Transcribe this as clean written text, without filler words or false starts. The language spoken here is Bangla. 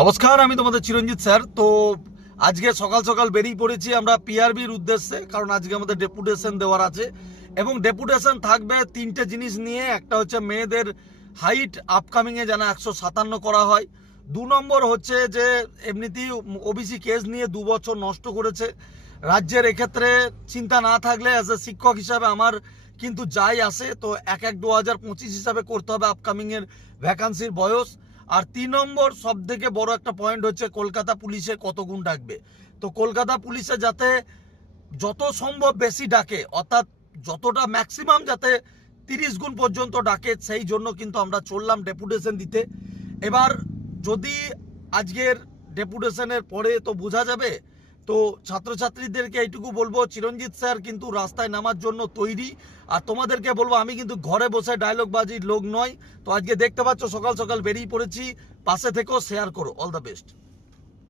নমস্কার, আমি তোমাদের চিরঞ্জিত স্যার। তো আজকে সকাল সকাল বেরিয়ে পড়েছি আমরা পিআরবির উদ্দেশ্যে, কারণ আজকে আমাদের ডেপুটেশন দেওয়ার আছে এবং ডেপুটেশন থাকবে তিনটে জিনিস নিয়ে। একটা হচ্ছে মেয়েদের হাইট আপকামিংয়ে যেন 157 করা হয়। 2 নম্বর হচ্ছে যে এমনিতেই ওবিসি কেস নিয়ে 2 বছর নষ্ট করেছে রাজ্যের। এক্ষেত্রে চিন্তা না থাকলে অ্যাজ এ শিক্ষক হিসাবে আমার কিন্তু যাই আসে, তো 1/1/2025 হিসাবে করতে হবে আপকামিংয়ের ভ্যাকান্সির বয়স। আর 3 নম্বর সব থেকে বড় একটা পয়েন্ট হচ্ছে কলকাতা পুলিশে কত গুণ ডাকবে। তো কলকাতা পুলিশে যাতে যত সম্ভব বেশি ডাকে, অর্থাৎ যতটা ম্যাক্সিমাম যাতে 30 গুণ পর্যন্ত ডাকে, সেই জন্য কিন্তু আমরা চললাম ডেপুটেশন দিতে। এবার যদি আজকের ডেপুটেশনের পরে তো বোঝা যাবে। তো ছাত্রছাত্রীদেরকে এইটুকু বলবো, চিরঞ্জিত স্যার কিন্তু রাস্তায় নামার জন্য তৈরি। আর তোমাদেরকে বলবো, আমি কিন্তু ঘরে বসে ডায়লগবাজির লোক নয়। তো আজকে দেখতে পাচ্ছ সকাল সকাল বেরিয়ে পড়েছি। পাশে থেকেও শেয়ার করো। All the best.